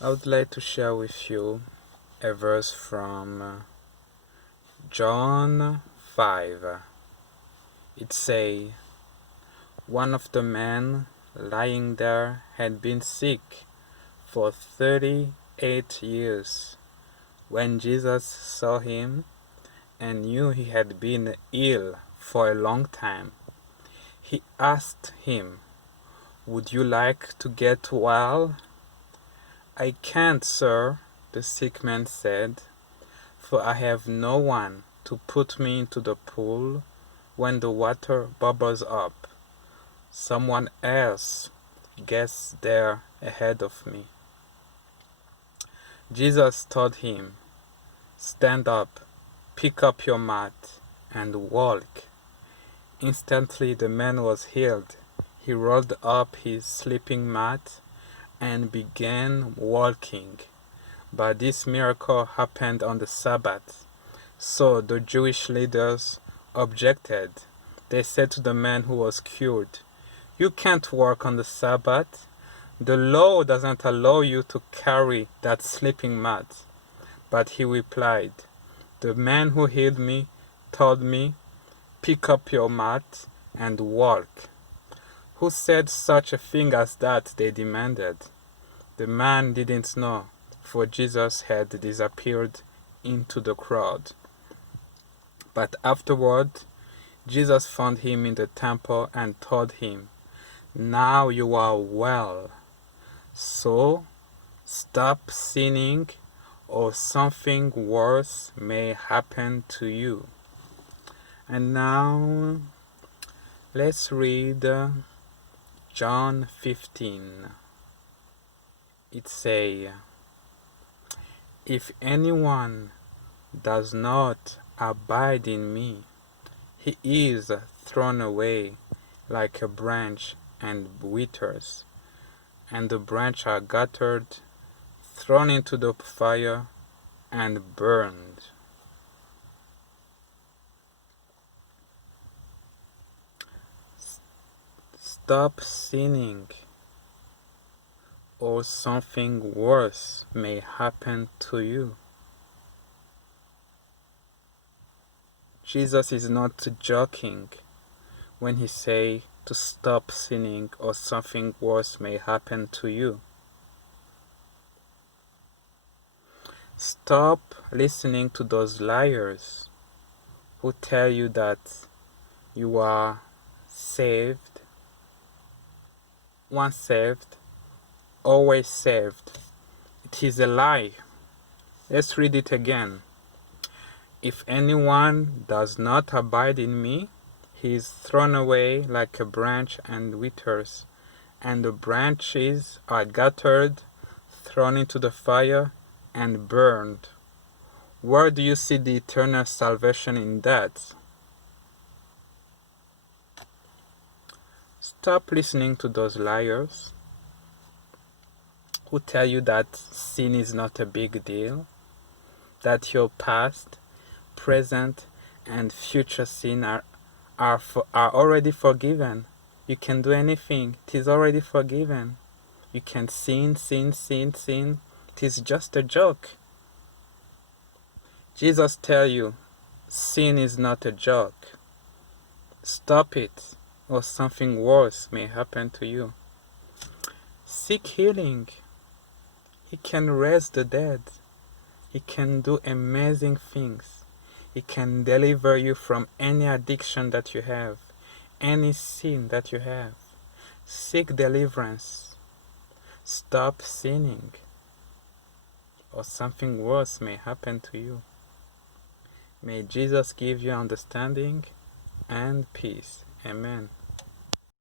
I would like to share with you a verse from John 5. It says, one of the men lying there had been sick for 38 years. When Jesus saw him and knew he had been ill for a long time, he asked him, "Would you like to get well?" "I can't, sir," the sick man said, "for I have no one to put me into the pool when the water bubbles up. Someone else gets there ahead of me." Jesus told him, "Stand up, pick up your mat, and walk." Instantly the man was healed. He rolled up his sleeping mat and began walking. But this miracle happened on the Sabbath. So the Jewish leaders objected. They said to the man who was cured, "You can't work on the Sabbath. The law doesn't allow you to carry that sleeping mat." But he replied, "The man who healed me told me, 'Pick up your mat and walk.'" "Who said such a thing as that?" they demanded. The man didn't know, for Jesus had disappeared into the crowd. But afterward, Jesus found him in the temple and told him, "Now you are well. So stop sinning, or something worse may happen to you." And now let's read John 15. It says, "If anyone does not abide in me, he is thrown away like a branch and withers, and the branch are gathered, thrown into the fire, and burned." Stop sinning, or something worse may happen to you. Jesus is not joking when he says to stop sinning or something worse may happen to you. Stop listening to those liars who tell you that you are saved, once saved, always saved. It is a lie. Let's read it again. "If anyone does not abide in me, he is thrown away like a branch and withers, and the branches are gathered, thrown into the fire, and burned." Where do you see the eternal salvation in that? Stop listening to those liars who tell you that sin is not a big deal, that your past, present, and future sin are already forgiven. You can do anything. It is already forgiven. You can sin. It is just a joke. Jesus tells you, sin is not a joke. Stop it, or something worse may happen to you. Seek healing. He can raise the dead. He can do amazing things. He can deliver you from any addiction that you have, any sin that you have. Seek deliverance. Stop sinning, or something worse may happen to you. May Jesus give you understanding and peace. Amen.